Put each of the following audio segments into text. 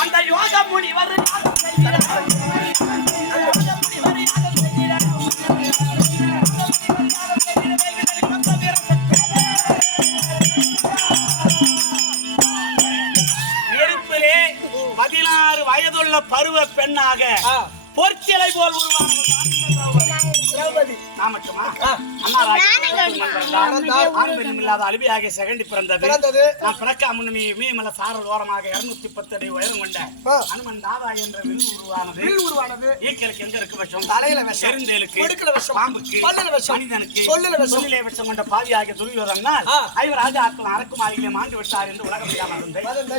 அந்த யோக முனிவர். நெருப்பிலே பதினாறு வயதுள்ள பருவ பெண்ணாக. பொற்சிலை போல் உருவான திரௌபதி நான் மட்டுமா ஆ. அண்ணா ராஜா ஆண் பெண்ணும் இல்லாத அலுவியாகிய செகண்டி பிறந்தது பிறந்தது. நான் பிறக்க முன்னமே மீமல சாரல் ஓரமாக இருநூத்தி பத்து அடி உயரம் கொண்ட. அனுமன் தாதா என்ற வில் உருவானது வில் உருவானது ஈக்களுக்கு எங்க இருக்கு விஷம் தலையில விஷம். செருந்தேலுக்கு கொடுக்குல விஷம். பாம்புக்கு பல்லுல விஷம். மனிதனுக்கு சொல்லுல விஷம். சொல்லிலே விஷம் கொண்ட துரியோதனால். ஐவர் மாண்டு விட்டார் என்று உலகம்.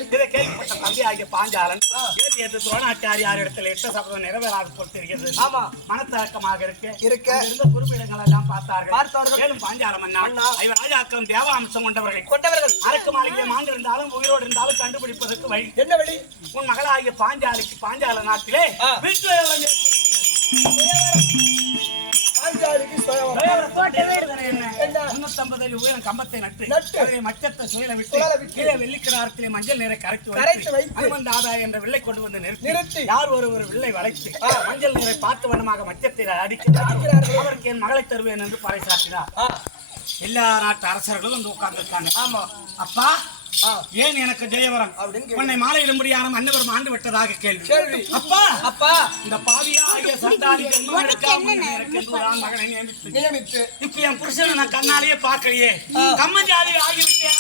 இதை கேள்விப்பட்ட தந்தையாகிய பாஞ்சாலன் ஆ. ஏது ஏது துரோணாச்சாரியார் இடத்துல எட்ட சபதம் நிறைவேறாது பொறுத்திருக்கிறது ஆமா. மனத்திறக்கமாக இருக்க இருக்க. அங்கிருந்த குறும்பிடங்கள் எல்லாம் பார்த்தார்கள் பார்த்தார்கள். மேலும் அண்ணா அண்ணா. ஐவர் ராஜாக்களும் தேவாம்சம் கொண்டவர்கள் கொண்டவர்கள் அரக்கு மாண்டு இருந்தாலும் உயிரோடு இருந்தாலும் கண்டுபிடிப்பதற்கு வழி என்ன வழி உன் மகளாகிய பாஞ்சாலிக்கு பாஞ்சால நாட்டிலே ஆ. பாஞ்சாலிக்கு? 350 அடி உயரம் கம்பத்தை நட்டு, மச்சத்தை சுழல விட்டு. கீழே வெள்ளிக்கிடாரத்திலே மஞ்சள் நீரை கரைத்து கரைத்து வைத்து, தாதா என்ற வில்லை கொண்டு வந்து நிறுத்தி. யார் ஒருவர் வில்லை வளைத்து. மஞ்சள் நீரை பார்த்த வண்ணமாக மச்சத்தை அடிக்கிறார்கள். அவருக்கு என் மகளை தருவேன் என்று பறைசாற்றினார் ஆ, எல்லா நாட்டு அரசர்களும் வந்து உட்கார்ந்துருக்காங்க ஆமா அப்பா ஏன் எனக்கு ஜெயவரம். உன்னை மாலையிடும்படியான மன்னவர் ஆண்டு விட்டதாக கேள்வி. அப்பா! அப்பா! இந்த பாவியா ஆகிய மகனை நியமித்து. இப்ப என் புருஷனை நான் கண்ணாலேயே பார்க்கலையே. கம்மஞ்சாலி ஆகிவிட்டேன்?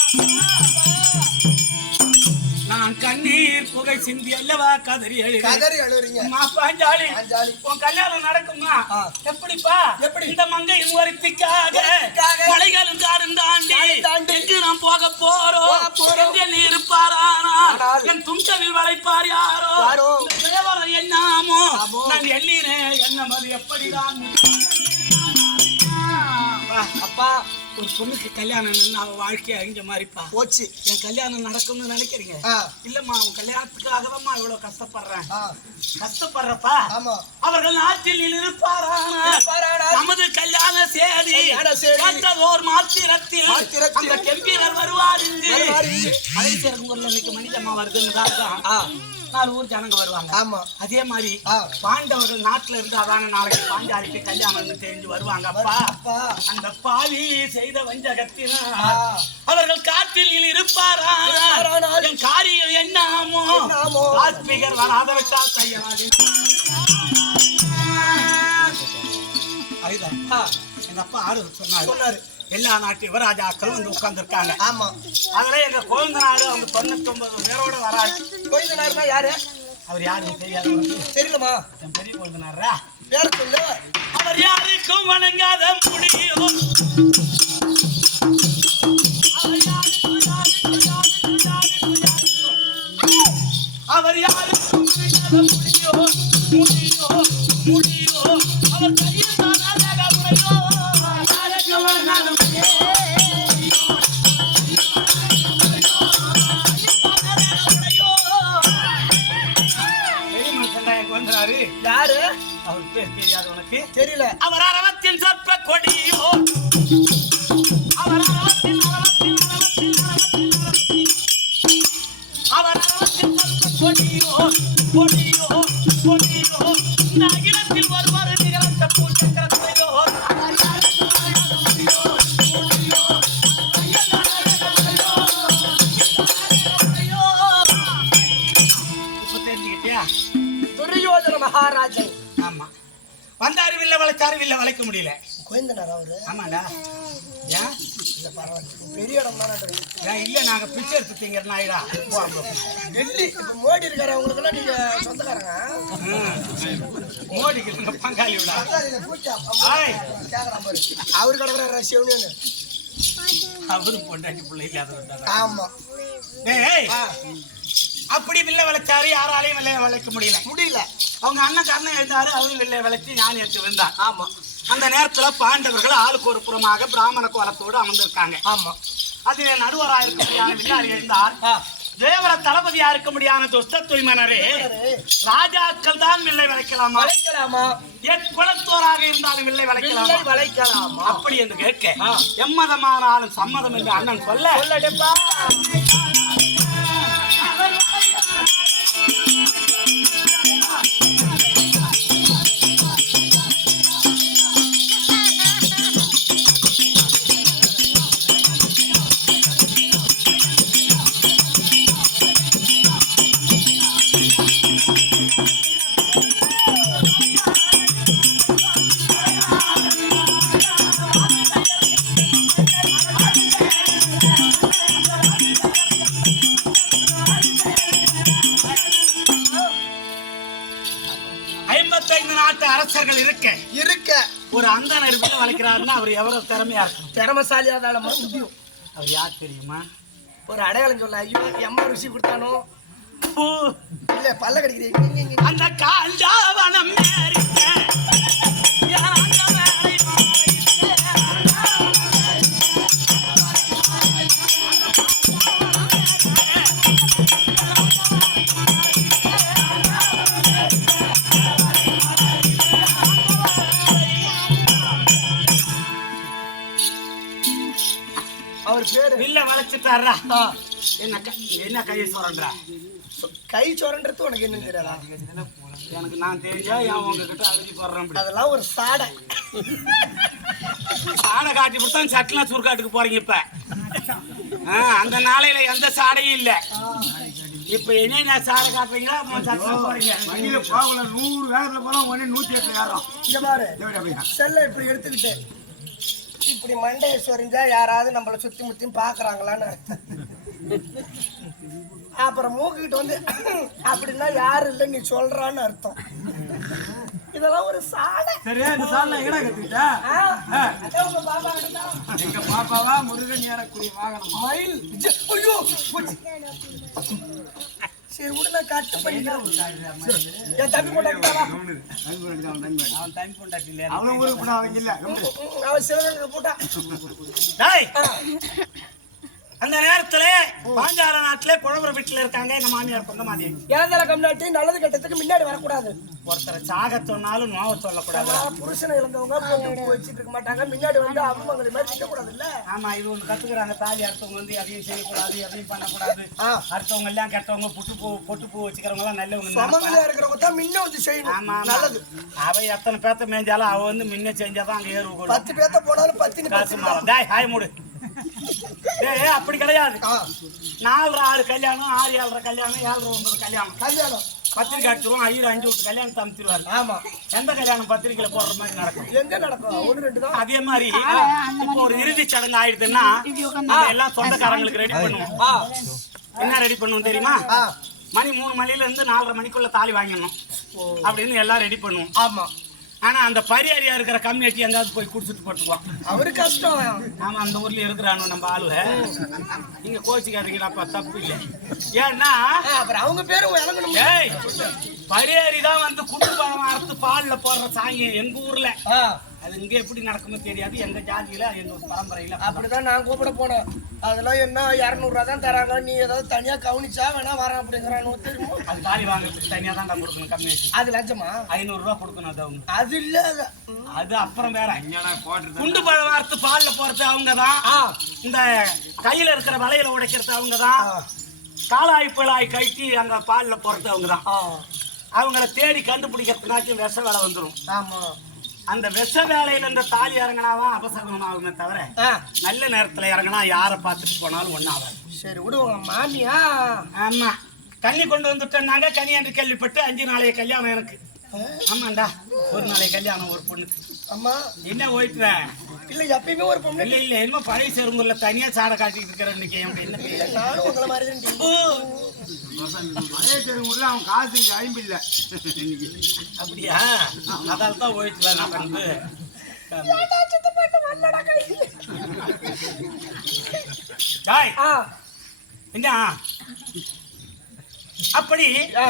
கண்ணீர் புகை சிந்தி அல்லவா? கதறி எழுதி கதறி அழுறீங்க பாஞ்சாலி. உன் கல்யாணம் நடக்குமா. எப்படிப்பா? எப்படி? இந்த மங்கையின் ஒருத்திக்காக. மலைகளும் காடும் தாண்டி. எங்கு நாம் போக போறோம்? நீ இருப்பாரானால் ஆனால் என் துண்டவில் வளைப்பார் யாரோ? தேவரம் என்னாமோ. நான் எண்ணினேன். என்னமது எப்படிதான்? அப்பா ஒரு பொண்ணுக்கு கல்யாணம் நின்னு அவ வாழ்க்கையை அழிஞ்ச மாதிரிப்பா. போச்சு. என் கல்யாணம் நடக்கும்னு நினைக்கிறீங்க? இல்லம்மா உன் கல்யாணத்துக்காக தான் இவ்வளவு கஷ்டப்படுறேன். கஷ்டப்படுறப்பா? அவர்கள் நாட்டில் இருப்பாரானால் நமது கல்யாண சேதி. கேட்டதோர் மாத்திரத்தில். அந்த கெம்பீரர் வருவார் இங்கு. அழைச்சர் ஊர்ல இன்னைக்கு மனிதம்மா வருதுன்னு தான் நாலு ஊர் ஜனங்க வருவாங்க. ஆமா. அதே மாதிரி. பாண்டவர்கள் நாட்டுல இருந்து அதான நாளைக்கு பாஞ்சாலிக்கு கல்யாணம்னு தெரிஞ்சு வருவாங்க. அப்பா அந்த பாவி செய்த வஞ்சகத்தினால். அவர்கள் காட்டில் இருப்பாரானால்? என் காரியம் என்னாமோ? ஆத்மீகர் வராத விட்டால் கையலாது அதுதான் எங்க அப்பா ஆடு சொன்னாரு. சொன்னாரு. எல்லா நாட்டு யுவராஜாக்களும் வந்து உட்கார்ந்துருக்காங்க. ஆமா. அதுல எங்க குழந்தை நாடு அவங்க தொண்ணூத்தி ஒன்பது பேரோட வராரு கோயிந்தனார்னா யாரு? அவர் யாருன்னு தெரியாது? தெரியலமா என் பெரிய குழந்தைனாரா பேர சொல்லு. அவர் யாருக்கும் வணங்காத முடியும். தெரியாது தெரியல. அவர் அரவத்தின் சர்ப்ப கொடியோ. அவர் அரவத்தின் அரவத்தின் அரவத்தின் அரவத்தின் அரவத்தின் அவர் அரவத்தின் சர்ப்ப கொடியோ. கொடி நாயிடா. டெல்லி மோடி இருக்காரு அவங்களுக்கெல்லாம் நீங்க சொந்தக்காரங்க. பங்காளி. அவரு கிடக்குறாரு ரஷ்யன்னு அவரும் பொண்டாட்டி பிள்ளை இல்லாத ஆமா. அப்படி வில்ல வளைச்சாரு யாராலையும் வில்ல வளைக்க முடியல. முடியல. அவங்க அண்ணன் காரணம் எழுந்தாரு அவரும் வில்ல வளைச்சு ஞானி எடுத்து வந்தார் ஆமா. அந்த நேரத்துல பாண்டவர்கள் ஆளுக்கு ஒரு புறமாக பிராமண கோலத்தோடு அமர்ந்திருக்காங்க. ஆமா. அதிலே நடுவராக இருக்க முடியாத வில்லாரி எழுந்தார். தேவர தளபதியா இருக்க முடியாத துஷ்ட தூய்மனரே ராஜாக்கள் தான் வில்லை வளைக்கலாமா? வளைக்கலாமா? என் குலத்தோராக இருந்தாலும் வில்லை வளைக்கலாமா? வளைக்கலாமா? அப்படி என்று கேட்க. எம்மதமானாலும் சம்மதம் என்று அண்ணன் சொல்ல சொல்லடப்பா அவர் எவ்வளவு திறமையா இருக்கணும். திறமசாலியா தான முடியும். அவர் யார் தெரியுமா? ஒரு அடையாளம் சொல்ல ஐயோ எம்மா ருசி கொடுத்தானோ. இல்ல பல்ல கடிக்கிறீங்க. அந்த காஞ்சாவனம் ஏறிட்ட வில்ல வளைச்சிட்டாரா என்ன க- என்ன கையை சொல்றா கை சோரன்றது உனக்கு என்னன்னு தெரியாதா எனக்கு நான் தெரிஞ்சா என் உங்ககிட்ட அழுதி போடுறேன். அதெல்லாம் ஒரு சாடை. சாடை காட்டி கொடுத்தா சட்டெல்லாம் சுருக்காட்டுக்கு போறீங்க இப்ப. அந்த நாளையில எந்த சாடையும் இல்ல. இப்ப என்ன நான் சாடை காட்டுறீங்களா போறீங்க. நூறு வேகத்துல போனா உடனே நூத்தி எட்டு ஏறும்? செல்ல இப்படி எடுத்துக்கிட்டு இப்படி மண்டையை சொரிஞ்சா யாராவது நம்மள சுத்தி முத்தியும் பாக்குறாங்களான்னு. அப்புறம் மூக்குக்கிட்ட வந்து அப்படின்னா யாரும் இல்லை நீ சொல்றான்னு அர்த்தம். இதெல்லாம் ஒரு சாடை சரியா இந்த சால்ல எங்கடா கத்துக்கிட்ட? ஆ, அதான் உங்க பாப்பா எங்க பாப்பாவா முருகன் ஏறக்கூடிய வாகனமா. மயில். ஐயோ. சரி விடு நான் கட்டு பண்ணிக்கிறேன் என் தம்பி போட்டாக்கிட்டாரா அவன் கொண்டாட்டி இல்லையா அவ்வளவு ஊருக்கு போனா இல்ல அவன் சிவகங்கை போட்டா. டேய், அந்த நேரத்துல பாஞ்சால நாட்டுல குழம்புற வீட்டுல இருக்காங்க. எங்க மாமியார் சொந்த மாதிரி ஏந்தல கம்னாட்டி நல்லது கெட்டதுக்கு முன்னாடி வரக்கூடாது. ஒருத்தரை சாக சொன்னாலும் நோவ சொல்லக்கூடாது. புருஷனை இழந்தவங்க பொண்ணு வச்சிட்டு இருக்க மாட்டாங்க. முன்னாடி வந்து அம்மங்களை மாதிரி திட்டக்கூடாது இல்ல ஆமா இது ஒண்ணு கத்துக்கிறாங்க. தாலி அடுத்தவங்க வந்து அதையும் செய்யக்கூடாது அதையும் பண்ணக்கூடாது. அடுத்தவங்க எல்லாம் கெட்டவங்க புட்டு பூ பொட்டு பூ வச்சுக்கிறவங்க எல்லாம் நல்லவங்க சமங்களா இருக்கிறவங்க தான் முன்ன வந்து செய்யணும். ஆமா. நல்லது. அவ எத்தனை பேத்த மேய்ஞ்சாலும் அவ வந்து முன்ன செஞ்சாதான் அங்க ஏறு கொள்ளும். பத்து பேத்த போனாலும் பத்தினி காசு பத்து மாறும். டேய் ஹாய் மூடு. டேய் அப்படி கிடையாது. நாலு ஆறு கல்யாணம் ஆறு ஏழரை கல்யாணம் ஏழரை ஒன்பது கல்யாணம். கல்யாணம். பத்திரிக்கை அடிச்சிருவோம் ஐயர் அஞ்சு விட்டு கல்யாணம் அமுத்திடுவாரு ஆமா. எந்த கல்யாணம் பத்திரிக்கையில போடுற மாதிரி நடக்கும்? எங்க நடக்கும்? ஒண்ணு ரெண்டு தான். அதே மாதிரி இப்போ ஒரு இறுதி சடங்கு ஆயிடுதுன்னா நம்ம எல்லாம் சொந்தக்காரங்களுக்கு ரெடி பண்ணுவோம். ஆ, என்ன ரெடி பண்ணுவோம் தெரியுமா? மணி மூணு மணில இருந்து நாலரை மணிக்குள்ள தாலி வாங்கிடணும். அப்படின்னு எல்லாம் ரெடி பண்ணுவோம். ஆமா. ஆனா அந்த பரியாரியா இருக்கிற கம்யூனிட்டி எங்காவது போய் குடிச்சிட்டு போட்டுக்குவோம் அவரு கஷ்டம். ஆமா அந்த ஊர்ல இருக்கிறானு நம்ம ஆளுக நீங்க கோச்சிக்காதீங்கடாப்பா தப்பு இல்லை. ஏன்னா அப்புறம் அவங்க பேரும் இறங்கணும் ஏய் பரியாரி தான் வந்து குடும்பம் அறுத்து பால்ல போடுற சாங்கி எங்க ஊர்ல. அது இங்க எப்படி நடக்குமோ தெரியாது. எங்க ஜாதியில எங்க பரம்பரையில அப்படிதான். நான் கூப்பிட போனேன். அதெல்லாம் என்ன இரநூறுவா தான் தராங்க. நீ ஏதாவது தனியா கவனிச்சா வேணா வரேன் அப்படிங்கிறானு தெரியுமா? அது தாலி வாங்குறதுக்கு தனியா தான் கொடுக்கணும் கம்யூனிட்டி அது லஞ்சமா? ஐநூறு ரூபா கொடுக்கணும் அது அவங்க. அது இல்ல அது. அப்புறம் வேற. குண்டு பழம் அறுத்து பால்ல போறது அவங்க தான் ஆ, இந்த கையில இருக்கிற வளையல உடைக்கிறது அவங்க தான் காலாய் பிளாய் கட்டி அங்க பால்ல போறது அவங்க தான் அவங்கள தேடி கண்டுபிடிக்கிறதுனாச்சும் விஷ வேலை வந்துடும் ஆமா. அந்த விஷ வேலையில இந்த தாலி இறங்கினாதான் அபசகுனம் ஆகுமே தவிர நல்ல நேரத்துல இறங்கினா யாரை பார்த்துட்டு போனாலும் ஆகாது. சரி விடுவாங்க மாமியா. ஆமா. கன்னி கொண்டு வந்துட்டேன்னாங்க கனி என்று கேள்விப்பட்டு அஞ்சு நாளைய கல்யாணம் எனக்கு. ஆமாண்டா ஒரு நாளைய கல்யாணம் ஒரு பொண்ணுக்கு. அம்மா. என்ன போயிட்டு இல்ல எப்பயுமே ஒரு பொண்ணு இல்ல இல்ல என்னமோ பழைய செருங்குள்ள தனியா சாடை காட்டிட்டு இருக்கிற இன்னைக்கு அப்படி என்ன பேரு? நானும் உங்களை மாதிரி மலைய தெருவுல அவன் காசு இங்க ஐம்பு இல்ல. அப்படியா? அதால தான் போயிட்டு நான் வந்து. என்ன? அப்படி. ஆ,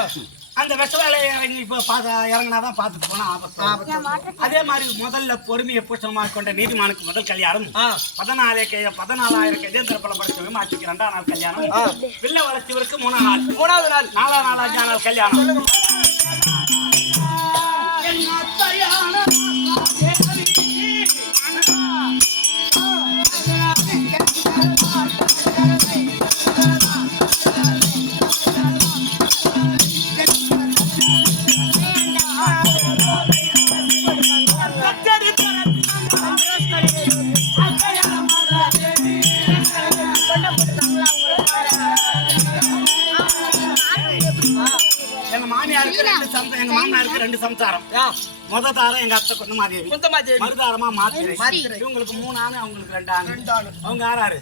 அந்த விஷ வேலையை இறங்கி இப்போ பார்த்தா இறங்கினாதான் பார்த்துட்டு போனா ஆபத்து. அதே மாதிரி முதல்ல பொறுமையை பூஷணமாக கொண்ட நீதிமானுக்கு முதல் கல்யாணம். ஆ. பதினாலே கே- பதினாலாயிரம் கஜேந்திர பலம் படைச்ச மாற்றுக்கு ரெண்டாம் நாள் கல்யாணம். வில்ல வளர்ச்சிவருக்கு மூணாம் நாள். மூணாவது நாள். நாலாம் நாள் அஞ்சாம் நாள் கல்யாணம். ஆ, முத தாரம் எங்க அத்தை குந்தமாதேவி குந்தமாதேவி மருதாரமா மாத்திரை. இவங்களுக்கு மூணு ஆணு அவங்களுக்கு ரெண்டு ஆணு. ஆளு அவங்க ஆறாரு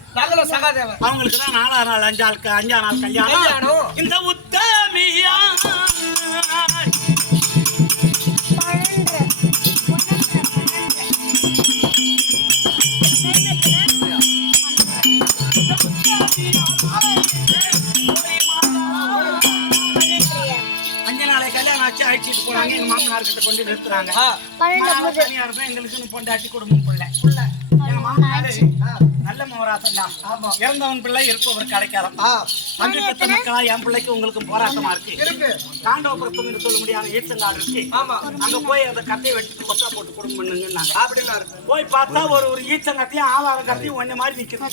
சகாதேவன். அவங்களுக்கு தான் நாலாம் நாள் அஞ்சாள் க- அஞ்சாம் நாள் கல்யாணம். இந்த உத்தமியா நிறுத்துறாங்க. எங்களுக்குன்னு பொண்டாட்டி குடும்பம் பிள்ளை. நல்ல மோராசம் தான். இறந்தவன் பிள்ளை இருப்பவர் கிடைக்காதான் மக்களா என் பிள்ளைக்கு உங்களுக்கு போராட்டமா இருக்கு. இருக்கு. காண்டவபுரத்தும் என்று சொல்ல முடியாத ஈச்சங்காடு இருக்கு. ஆமா. அங்க போய் அந்த கத்தையை வெட்டி கொத்தா போட்டு குடும்பம் பண்ணுங்கன்னாங்க. போய் பார்த்தா ஒரு ஒரு ஈச்சங்கத்தையும் ஆவாரம் கத்தையும் ஒன்ன மாதிரி நிக்குது.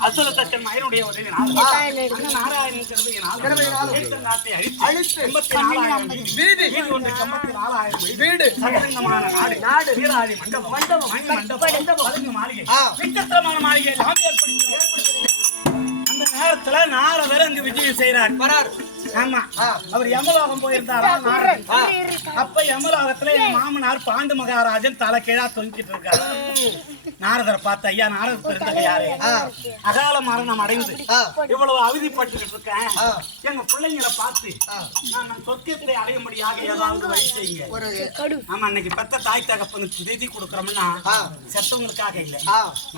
அசுர தச்சன் மகனுடைய உதவி பதுங்கு மாளிகை. மாளிகை. நேரத்துல நாரதர் அங்கு விஜயம் செய்யறார் வராரு. ஆமா. அவர் யமலோகம் போயிருந்தாரா? அப்ப யமலோகத்துல எங்க மாமனார் பாண்டு மகாராஜன் தலை கீழா தொங்கிட்டு இருக்காரு. நாரதரை பார்த்து ஐயா நாரதர் பிறந்தக யாரு. அகால மரணம் அடைந்து. இவ்வளவு அவதிப்பட்டுக்கிட்டு இருக்கேன். எங்க பிள்ளைங்களை பார்த்து நான் சொர்க்கத்தை அடையும்படியாக ஏதாவது வழி செய்யுங்க. ஒரு ஆமா அன்னைக்கு பெத்த தாய் தகப்பனுக்கு நிதி கொடுக்கறோம்னா. செத்தவங்களுக்காக இல்ல.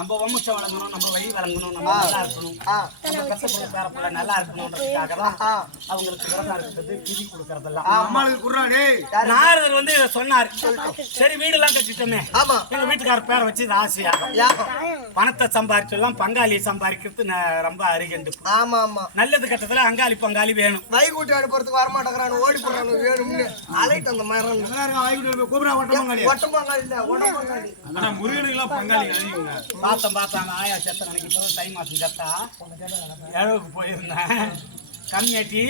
நம்ம வம்சம் வழங்கணும் நம்ம வழி வழங்கணும் நம்ம நல்லா இருக்கணும். நம்ம பெத்த பேர பிள்ளை நல்லா இருக்கணும்ன்றதுக்காக தான். அவங்களுக்கு விரதம் இருக்கிறது நிதி கொடுக்கறதெல்லாம். நாரதர் வந்து இதை சொன்னார். சரி வீடெல்லாம் கட்டிட்டோமே. ஆமா. எங்க வீட்டுக்கார பேரை வச்சு இது ஆசையா பணத்தை சம்பாரிச்செல்லாம் பங்காளியை சம்பாதிக்கிறது ரொம்ப அருகண்டு. ஆமா ஆமா நல்லது கட்டத்துல அங்காளி பங்காளி வேணும். வைகூட்டி அனுப்புறதுக்கு வரமாட்டேங்கிறானு ஓடி போடுறானு வேணும்னு. அலைட்டு அந்த மரம் கூப்பிடா ஓட்டமாங்க ஒட்டமாங்காய் இல்ல உடம்பாங்காய் ஆனா முருகனுக்குலாம் பங்காளி பார்த்தேன் பார்த்தேன் ஆயா செத்த நினைக்கிட்டு தை மாசம் செத்தா. இழவுக்கு போயிருந்தேன். கம்மியாட்டி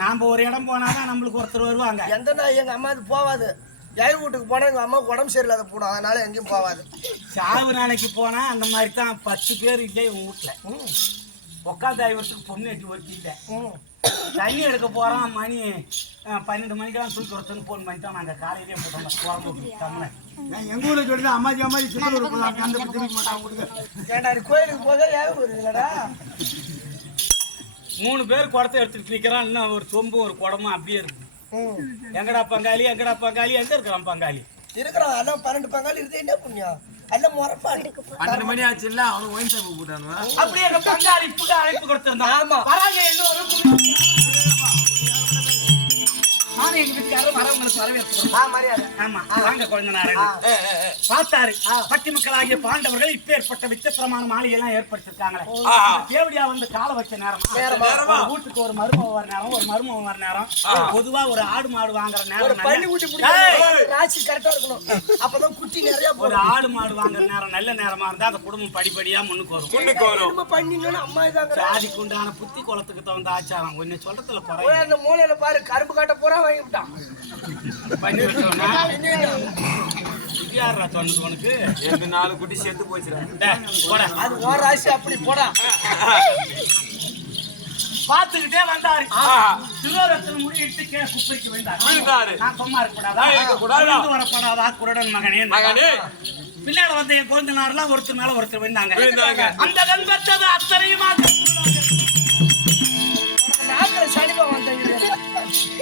நாம ஒரு இடம் போனாதான் நம்மளுக்கு ஒருத்தர் வருவாங்க. எந்த நாய்? எங்க அம்மா அது போவாது. ஜெய வீட்டுக்கு போனா எங்க அம்மாவுக்கு உடம்பு சரியில்லாத போடும் அதனால எங்கேயும் போவாது. சாவு நாளைக்கு போனா அந்த மாதிரி தான் பத்து பேர் இல்லை உங்க வீட்டுல. உட்காந்து ஐவரத்துக்கு பொண்ணு எட்டி ஒட்டி இல்லை. தண்ணி எடுக்க போறோம் மணி பன்னெண்டு மணிக்கெல்லாம் தூக்கி ஒருத்தன்னு ஃபோன் பண்ணிட்டோம் நாங்க காலையிலேயே போட்டோம். குழம்பு விட்டுட்டோம்ல எங்க ஊர்ல சொல்லிட்டு அம்மாஜி அம்மாஜி சித்தூர் அந்த மாட்டாங்க கொடுக்க இது கோயிலுக்கு போக ஏக வருதுலடா மூணு பேர் குடத்தை எடுத்துட்டு நிக்கிறான். இன்னும் ஒரு சொம்பு ஒரு குடமும் அப்படியே இருக்கு. எங்கடா பங்காளி எங்கடா பங்காளி? எங்க இருக்கிறான் பங்காளி? இருக்கிறான். அதான் பன்னெண்டு பங்காளி இருந்து என்ன புண்ணியம் எல்லாம் முறப்பாடு பன்னெண்டு மணி ஆச்சுல்ல அவனுக்கு ஒயின் சாப்பு போட்டானுவா? அப்படியே எங்க பங்காளி அழைப்பு கொடுத்திருந்தான். ஆமா. வராங்க எல்லோரும் நானும் எங்க வீட்டுக்காரரும் வரவங்களுக்கு வரவேற்பு கொடுத்தோம். ஆ மரியாதை. ஆமா. வாங்க குழந்தை நாராயணன். பார்த்தாரு. பட்டி மக்களாகிய பாண்டவர்கள் இப்பேற்பட்ட விசித்திரமான மாளிகை எல்லாம் ஏற்படுத்திருக்காங்களே தேவடியா வந்து கால வச்ச நேரம். ஒரு வீட்டுக்கு ஒரு மருமகம் வர நேரம் ஒரு மருமகம் வர நேரம். பொதுவா ஒரு ஆடு மாடு வாங்குற நேரம் ராசி கரெக்டா இருக்கணும். அப்பதான் குட்டி நிறைய ஒரு ஆடு மாடு வாங்குற நேரம் நல்ல நேரமா இருந்தா அந்த குடும்பம் படிப்படியா முன்னுக்கு வரும். பண்ணினோன்னு அம்மா இதாங்க சாதிக்கு உண்டான புத்தி குளத்துக்கு தகுந்த ஆச்சாரம். ஒன்னு சொல்றதுல அந்த மூலையில பாரு கரும்பு காட்ட பூரா வாங்கி விட்டான் பண்ணி வச்சோம்னா இது யாரா சொன்னது உனக்கு நாலு குட்டி செத்து போச்சுடா டேய், போடா. அது ஓ ராசி அப்படி போடா பார்த்துக்கிட்டே வந்தாரு திருவோரத்தில் முடியிட்டு கீழே குப்பைக்கு விழுந்தார். நான் சும்மா இருக்கக்கூடாதா வரப்படாதா குருடன் மகனே மகனே. பின்னால வந்த என் குழந்தைனாரெல்லாம் ஒருத்தர் மேல ஒருத்தர் விழுந்தாங்க. அந்த கண்பத்தது அத்தனையுமா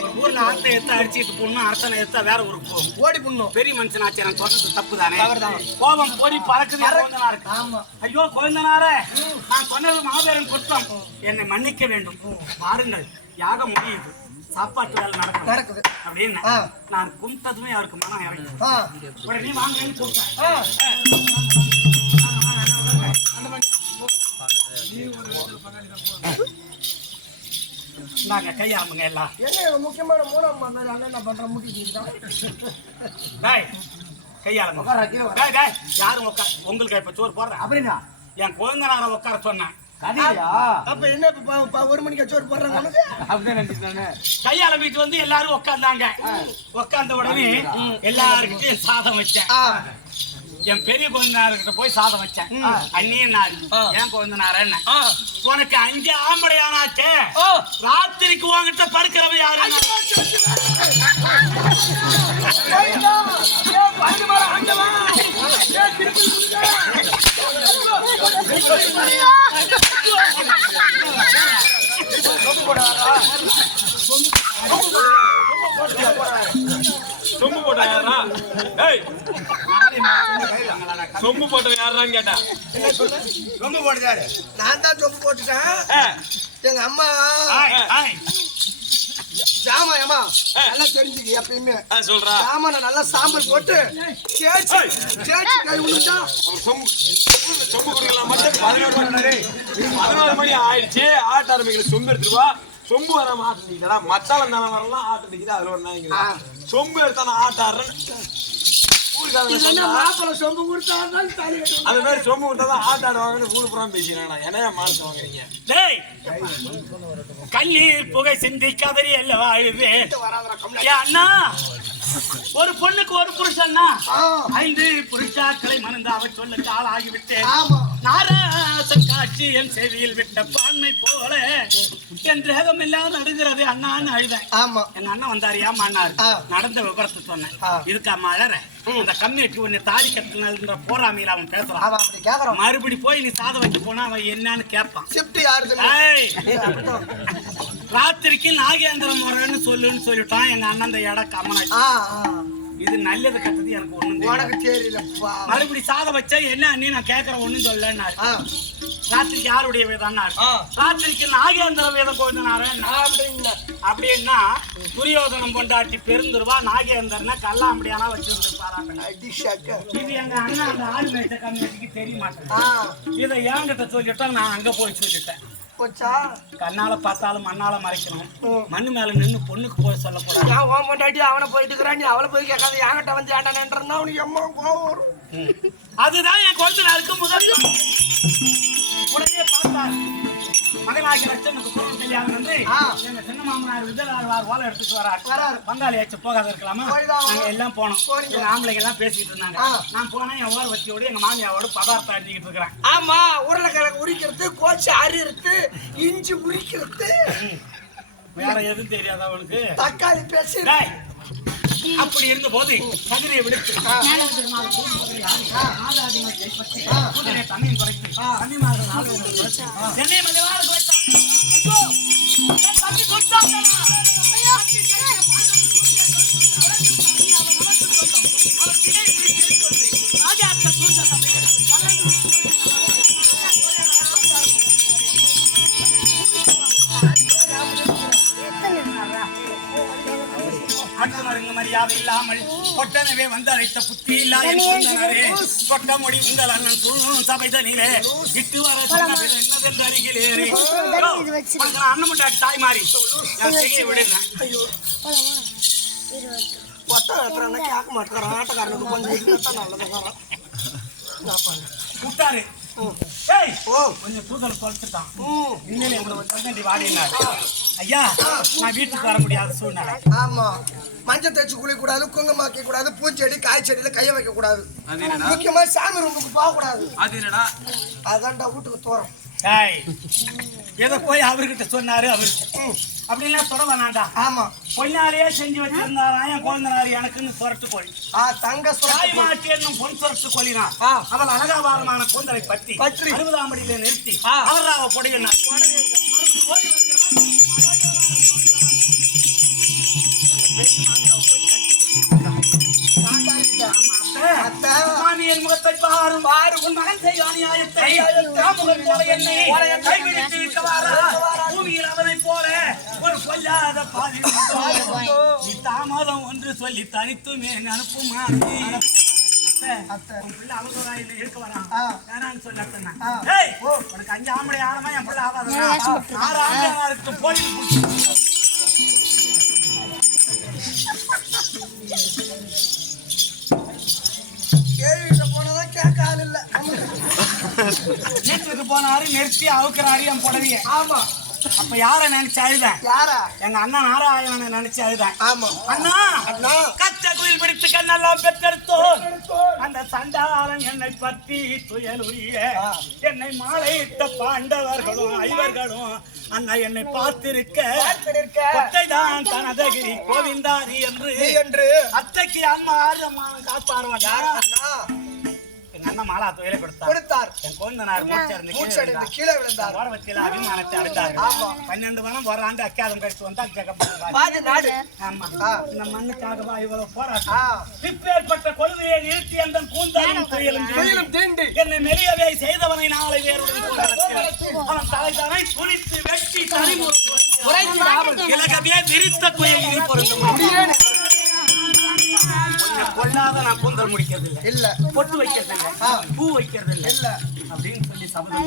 ஒரு ஊர்ல ஆட்டை எடுத்து அடிச்சிட்டு போகணும் அரசனை எடுத்தா வேற ஊருக்கு போகும். ஓடி பண்ணும். பெரிய மனுஷனாச்சு நான் சொன்னது தப்பு தானே கோபம் பொறி பறக்குது. ஆமா. ஐயோ குழந்தனாரே நான் சொன்னது மாபெரும் குற்றம். என்னை மன்னிக்க வேண்டும். பாருங்கள் யாகம் முடியுது. சாப்பாட்டு வேலை நடக்கும் நடக்குது. அப்படின்னு. நான் கும்பிட்டதுமே அவருக்கு மனம் இறங்கி உடனே வாங்கன்னு கூப்பிட்டேன். நாங்க கையாளுங்க எல்லாம். என்ன முக்கியமான மூணாம் மாதிரி அண்ணன் என்ன பண்ற டேய் கையாளுங்க. உட்கார்றா, கீழே வா. டேய், டேய், யாரும் உட்கார் உங்களுக்கு இப்ப சோறு போடுறேன். அப்படின்னா? என் குழந்தைனார உட்கார சொன்னேன். அப்ப என்ன ஒரு மணிக்கு சோறு போடுறாங்க கையாள வீட்டு வந்து எல்லாரும் உட்கார்ந்தாங்க. உட்கார்ந்த உடனே எல்லாருக்கிட்டையும் சாதம் வச்சேன். என் பெரிய குழந்தைனார்கிட்ட போய் சாதம் வச்சேன் அண்ணியும் நாரு என் குழந்தைனார உனக்கு அஞ்சு ஆம்படையானாச்சே ராத்திரிக்கு உன்கிட்ட படுக்கிறவன் யாரு ஐயா, சொம்பு போட்ட யாரா ஏய்! சொம்பு போட்ட யாரான்னு கேட்டா. ரொம்ப போடுதாரு நான் தான் சொப்பு போட்டுட்டேன். எங்க அம்மா. ஜாமா ஏமா. நல்லா தெரிஞ்சுக்க எப்பயுமே. சொல்றா. ஜாமான நல்லா சாம்பல் போட்டு தேய்ச்சி தேய்ச்சி கை விழுந்தா சொம்பு சொம்பு குடிக்கலாம்? மட்டும் பதினோரு மணி. பதினோரு மணி ஆயிடுச்சு. ஆட்ட ஆரம்பிக்கல. சொம்பு எடுத்துட்டு வா. சொம்பு வராம ஆட்டிக்கிறா மத்தாளம் தானே வரலாம் ஆட்டிக்குது அதுல நாய்ங்க சொம்பு எடுத்தா நான் ஆட்ட ஆடுறேன் ஊருக்காரங்க இல்லைன்னா சொன்னா, மாப்பிள்ளை சொம்பு கொடுத்தாதான் தலை கட்டுவாங்க. அது மாதிரி சொம்பு விட்டா தான் ஆட்ட ஆடுவாங்கன்னு ஊரு புறம் பேசிக்கிறாங்க என்னையா மானத்தை வாங்குறீங்க? டேய்! கண்ணீர் புகை சிந்தி கதறி அல்ல வாழுது வராதடா, கம்முனு. ஏன் அண்ணா! ஒரு பொண்ணுக்கு ஒரு புருஷன்னா ஆ, ஐந்து புருஷாக்களை மணந்து அவ சொல்லுக்கு ஆளாகிவிட்டு ஆமா. நாராசன் காட்சி என் செவியில் விட்ட பான்மை போல என் தேகம் எல்லாம் நடுகிறது அண்ணான்னு அழுதேன். ஆமா. எங்க அண்ணன் வந்தாரு ஏமாண்ணாரு. நடந்த விபரத்தை சொன்னேன். ஆ. இதுக்கு அம்மா அழற அந்த கம்மியட்டு உன்னை தாலி கட்டினதுன்ற போராமையில அவன் பேசுறான். மறுபடி போய் நீ சாதம் வைக்க போனா அவன் என்னன்னு கேட்பான். ராத்திரிக்கு நாகேந்திர முறைன்னு சொல்லுன்னு சொல்லிட்டான். எங்க அண்ணன் அந்த இடம் ஆ. இது நல்லது கட்டது எனக்கு ஒண்ணும் தெரியாது. உனக்கு தெரியலப்பா மறுபடி சாதம் வச்சா என்ன நீ நான் கேட்கற ஒண்ணும் சொல்லன்னாரு ராத்திரிக்கு யாருடைய வேதம்னாரு ஆ. ராத்திரிக்கு நாகேந்திர வேதம் கொஞ்சனாரு அப்படின்னா அப்படின்னா துரியோதனம் பொண்டாட்டி பெருந்துருவா நாகேந்திரனா கல்லாம்படியானா வச்சிருந்துருப்பாராங்க. இது எங்க அண்ணன் அந்த ஆள் மேய்ச்ச கம்யூனிட்டிக்கு தெரிய மாட்டேன் இதை என்கிட்ட சொல்லிட்டா நான் அங்க போய் சொல்லிட்டேன். போச்சா? கண்ணால பார்த்தாலும் மண்ணால மறைக்கணும். மண்ணு மேல நின்னு பொண்ணுக்கு போய் சொல்லக்கூடாது ஏன் உன் பொண்டாட்டி அவனை போயிட்டு இருக்கிறான், நீ அவளை போய் கேட்காத, என்கிட்ட வந்து ஏன்டா நின்றுன்னா அவனுக்கு எம்மா கோவம் வரும். அதுதான் என் கொழுந்தனாருக்கு முதல் உடனே பார்த்தார் மகனாகிய லட்சனுக்கு புறம் கல்யாணம் வந்து. எங்க சின்ன மாமனார் விஜயலாழ்வார் ஓலை எடுத்துட்டு வரார். பங்காளி ஆச்சு போகாத இருக்கலாமா. நாங்க எல்லாம் போனோம். எங்க ஆம்பளைங்க எல்லாம் பேசிட்டு இருந்தாங்க. நான் போனேன் என் ஓர வச்சியோடு எங்க மாமியாவோட பதார்த்தம் அடிச்சுக்கிட்டு இருக்கிறேன் ஆமா உருளைக்கிழங்கு உரிக்கிறது கோச்சு அரிகிறது இஞ்சி உரிக்கிறது வேற எதுவும் தெரியாதா அவனுக்கு தக்காளி பேசி அப்படி இருந்த போது கதிரை விடுத்து தண்ணியும் குறைத்து, கன்னிமார்கள் நால்வரை குறைத்து, என்னை இல்லாமல் கொட்டனவே வந்து அழைத்த புத்தி இல்லா என் கொண்டனரே கொட்ட முடி உங்கள் அண்ணன் சூழும் சபைதனிலே இட்டு வர சொன்னது என்னதென்று அருகிலேறி அண்ணன் முட்டாடி தாய் மாறி. நான் செய்ய விடுறேன் ஒத்த வெட்டுறான்னா கேட்க மாட்டேங்கிறான் ஆட்டக்காரனுக்கு கொஞ்சம் ஏய் ஓ கொஞ்சம் தூதல் தொலைச்சுட்டான் ம் இன்னும் உங்களுக்கு தந்தண்டி வாடினார். ஐயா நான் வீட்டுக்கு வர முடியாத சூழ்நிலை. ஆமா. மஞ்சள் தேய்ச்சி குளிக்க கூடாது குங்குமம் வைக்க கூடாது பூச்செடி காய்ச்செடியில கைய வைக்க கூடாது முக்கியமா சாமி ரூமுக்கு போக கூடாது அது என்னடா? அதான்டா வீட்டுக்கு தோறம். ஏய் எதை போய் அவர்கிட்ட சொன்னாரு அவருக்கு அப்படின்லாம் சொல்ல வேணாண்டா ஆமா பொன்னாலேயே செஞ்சு வச்சிருந்தாராம் என் குழந்தைனார் எனக்குன்னு சொரட்டு கோழி ஆ தங்க சுராய் மாட்டி என்னும் பொன் சொரட்டு கோழினான் ஆ. அவள் அழகாபாரமான கூந்தலை பற்றி பற்றி. அறுபதாம் படியில நிறுத்தி ஆ. அவராக பொடியினார் அத்தை. மாமியின் முகத்தை பாரும். பாரு உன் மகன் செய்யும் அநியாயத்தை ராமுகன் போல என்னை கைவிரித்து விட்டவாரா பூமியில் அவனைப் போல ஒரு கொல்லாத பாதி நீ தாமதம் ஒன்று சொல்லி தனித்துமே அனுப்புமா? உனக்கு அஞ்சு ஆம்பளை ஆனமா என் பிள்ளை ஆகாதா ஆறு ஆம்பளை போய் வீட்டுக்கு போனாரு நிறுத்தி அவுக்கிறாரு என் புடவைய. ஆமா. அப்ப யார நினைச்சு அழுதேன்? யாரா? எங்க அண்ணன் நாராயணனை நினைச்சு அழுதேன். ஆமா. அண்ணா அண்ணா. கச்ச குயில் பிடித்து கண்ணெல்லாம் பெற்றெடுத்தோம். அந்த சண்டாளன் என்னை பற்றி துயலுரிய என்னை மாலையிட்ட பாண்டவர்களும் ஐவர்களும் அண்ணா என்னை பார்த்திருக்க. கொட்டைதான் தனதகிரி கோவிந்தாரி என்று என்று. அத்தைக்கு அண்ணா. எங்க அண்ணன் மாலா துயில கொடுத்தார். கொடுத்தார். என் குழந்தனார் மூச்சருந்து மூச்சடைந்து கீழே விழுந்தார். ஓரவத்தில அபிமானத்தை அடைந்தார். ஆமா. பன்னெண்டு மனம் ஒரு ஆண்டு அக்காதம் கழிச்சு வந்தா கேட்கப்படுறாங்க பாதி நாடு. ஆமா. ஆ. இந்த மண்ணுக்காகவா இவ்வளவு ஆ. போராட்டம் இப்பேற்பட்ட கொள்கையை நிறுத்தி அந்த கூந்தாலும் துயிலும் துயிலும் தீண்டி. என்னை மெலியவே செய்தவனை நாளை வேறுடன் அவன் தலைதனை துணித்து வெட்டி தனிமுறை விரித்த குயலில் பொருந்தும். கொல்லாத நான் கூந்தல் முடிக்கிறது இல்ல. இல்ல பொட்டு வைக்கிறது இல்ல. பூ வைக்கிறது இல்ல. இல்ல அப்படின்னு சொல்லி சபதம்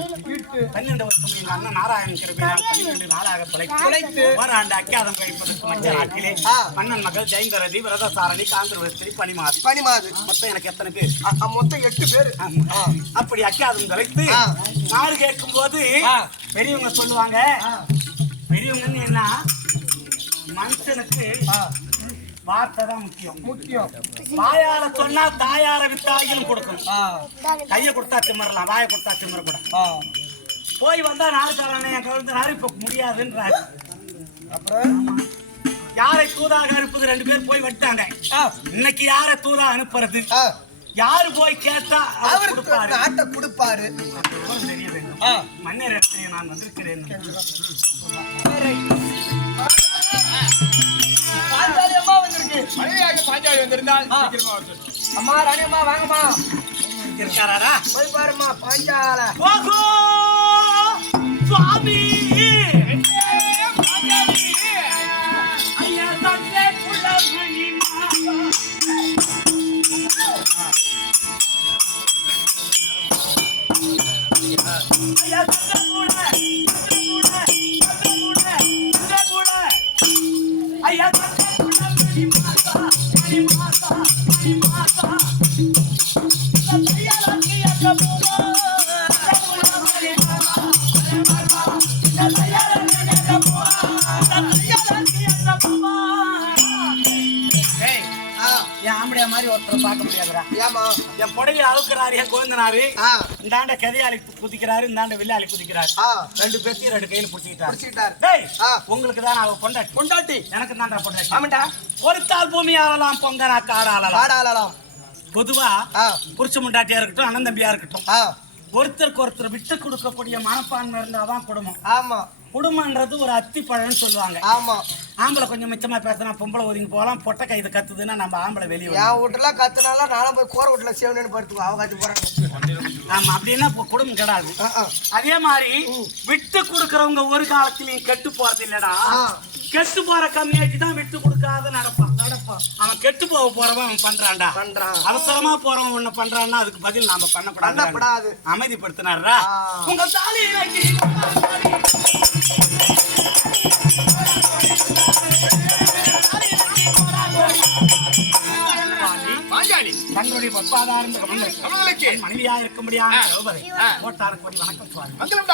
பன்னெண்டு வருஷம் எங்க அண்ணன் நாராயணன் கிருபையால் பன்னிரண்டு நாளாக தொலைத்து தொலைத்து, ஓராண்டு அக்கியாதம் கழிப்பதற்கு மஞ்சள் நாட்டிலே. மன்னன் மகள் ஜெயந்தரதி விரதசாரணி காந்திரவஸ்திரி பனிமாது பனிமாது மொத்தம் எனக்கு எத்தனை பேர்? மொத்தம் எட்டு பேரு. அப்படி அக்கியாதம் தொலைத்து. நாடு கேட்கும் போது. பெரியவங்க சொல்லுவாங்க பெரியவங்கன்னு என்ன? மனுஷனுக்கு ஆ, வார்த்தை தான் முக்கியம். முக்கியம். வாயால சொன்னா தாயார வித்தாயிலும் கொடுக்கணும். கையை கொடுத்தா திமறலாம் வாயை கொடுத்தா திமறக்கூடாது ஆ. போய் வந்தா நாலு காரணம் என் கழுந்தினாரு இப்ப முடியாதுன்றாரு. அப்புறம்? யாரை தூதாக அனுப்புது? ரெண்டு பேர் போய் விட்டாங்க இன்னைக்கு யாரை தூதா அனுப்புறது? யாரு போய் கேட்டா அவர் அவருக்கு கொடுப்பாரு? தெரிய வேண்டும். மன்னர் இடத்துல நான் வந்திருக்கிறேன் வந்திருக்கு மனைவியாக பாஞ்சாலி வந்திருந்தால். அம்மா ராணி அம்மா வாங்கம்மா. இருக்காரா போய் பாரும்மா பாஞ்சால. சுவாமி! ஏம்மா என் புடவை அழுக்கிறாரு என் கோவிந்தனாரு ஆ, இந்தாண்ட கதையாளி குதிக்கிறாரு இந்தாண்ட வில்லாளி குதிக்கிறாரு. ரெண்டு பேர்த்தையும் ரெண்டு கையில பிடிச்சிக்கிட்டாரு. உங்களுக்கு தான் அவ பொண்டாட்டி. பொண்டாட்டி? எனக்கு தான் பொண்டாட்டி. ஆமாண்டா. ஒருத்தால் பூமி ஆளலாம் பொங்கனா காடாளலாம். பாடாளலாம் பொதுவா ஆ, புருஷ முண்டாட்டியா இருக்கட்டும் அண்ணன் தம்பியா இருக்கட்டும் ஒருத்தருக்கு ஒருத்தர் விட்டு கொடுக்கக்கூடிய மனப்பான்மை இருந்தாதான் குடும்பம். ஆமா. குடும்பம்ன்றது ஒரு அத்தி பழம்னு சொல்லுவாங்க. ஆமா. ஆம்பளை கொஞ்சம் மிச்சமா பேசினா பொம்பளை ஒதுங்கி போகலாம் பொட்டை கைது கத்துதுன்னா நம்ம ஆம்பளை வெளியே என் வீட்டுல கத்துனாலும் நானும் போய் கூரை வீட்டுல சேவனு படுத்துக்கோ அவங்க கத்து போறாங்க ஆமா அப்படின்னா இப்போ குடும்பம் கிடாது. அதே மாதிரி விட்டு கொடுக்கறவங்க ஒரு காலத்திலயும் கெட்டு போறது இல்லடா. கெட்டு போற கம்மியாக்கி தான் விட்டு கொடுக்காத நடப்பான். நடப்பான். அவன் கெட்டு போக போறவன் அவன் பண்றான்டா. பண்றான். அவசரமா போறவன் ஒண்ணு பண்றான்னா அதுக்கு பதில் நாம பண்ணக்கூடாது பண்ணப்படாது. அமைதிப்படுத்தினாரா. உங்க தாலி தங்களுடைய பத்மாதாரம் அவர்களுக்கு மனைவியா இருக்கும்படியான கோட்டாருக்கு வணக்கம் சுவாமி மங்களம்